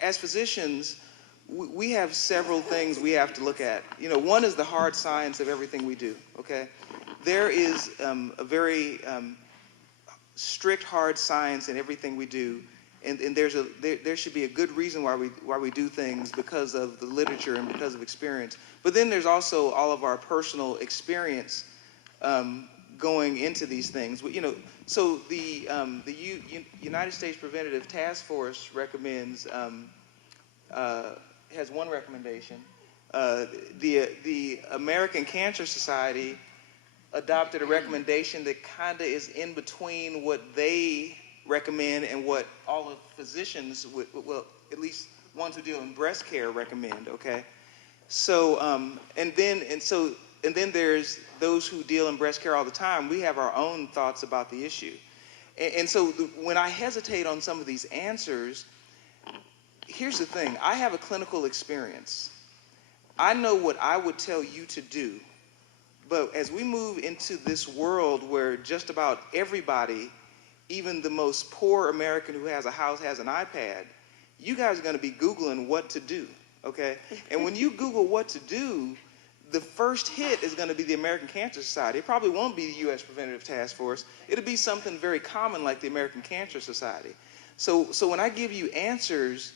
as physicians, we have several things we have to look at. One is the hard science of everything we do, okay? There is a very strict hard science in everything we do, and there should be a good reason why we do things because of the literature and because of experience. But then there's also all of our personal experience going into these things. So the United States Preventative Task Force recommends has one recommendation. The American Cancer Society adopted a recommendation that kind of is in between what they recommend and what all of physicians well, at least ones who deal in breast care recommend. Okay, so and then there's those who deal in breast care all the time. We have our own thoughts about the issue, and so when I hesitate on some of these answers, here's the thing. I have a clinical experience. I know what I would tell you to do. But as we move into this world where just about everybody, even the most poor American who has a house, has an iPad, you guys are going to be Googling what to do, okay? And when you Google what to do, the first hit is going to be the American Cancer Society. It probably won't be the U.S. Preventative Task Force. It'll be something very common like the American Cancer Society. So when I give you answers,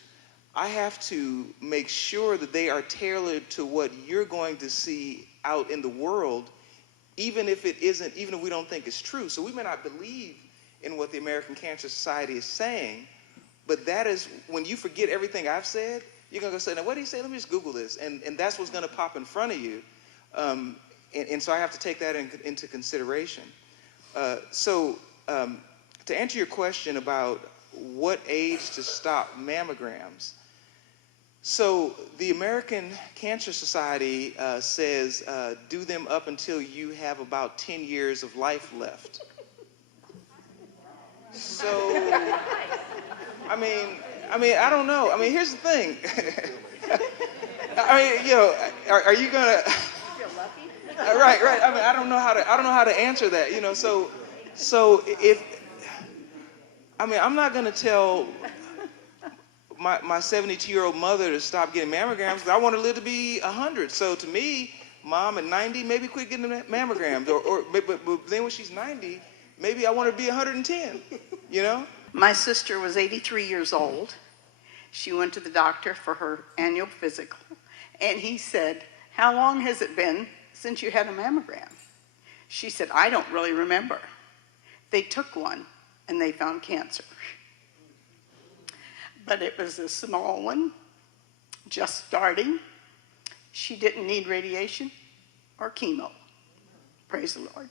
I have to make sure that they are tailored to what you're going to see out in the world, even if we don't think it's true. So we may not believe in what the American Cancer Society is saying, but that is, when you forget everything I've said, you're going to go say, now what did he say? Let me just Google this. And that's what's going to pop in front of you. And so I have to take that into consideration. To answer your question about what age to stop mammograms, so the American Cancer Society says do them up until you have about 10 years of life left. So, I mean, I don't know. I mean, here's the thing. I mean, are you gonna? Feel lucky. Right. I mean, I don't know how to answer that. So if, I mean, I'm not gonna tell my 72-year-old mother to stop getting mammograms because I want her to live to be 100. So to me, mom at 90, maybe quit getting mammograms. But then when she's 90, maybe I want her to be 110, My sister was 83 years old. She went to the doctor for her annual physical, and he said, "How long has it been since you had a mammogram?" She said, "I don't really remember." They took one, and they found cancer. But it was a small one, just starting. She didn't need radiation or chemo. Praise the Lord.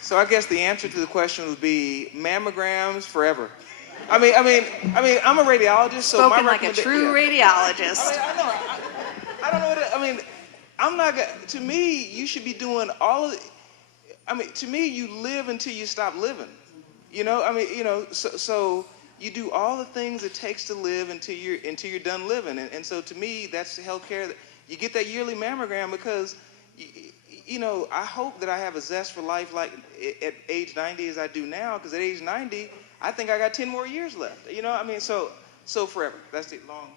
So I guess the answer to the question would be mammograms forever. I mean, I'm a radiologist, so Spoken like a true radiologist. I don't know what I mean. I'm not gonna. To me, you should be doing all of. To me, you live until you stop living. So you do all the things it takes to live until you're done living. And so to me, that's healthcare. You get that yearly mammogram because, I hope that I have a zest for life like at age 90 as I do now. Because at age 90, I think I got 10 more years left. So forever. That's the long.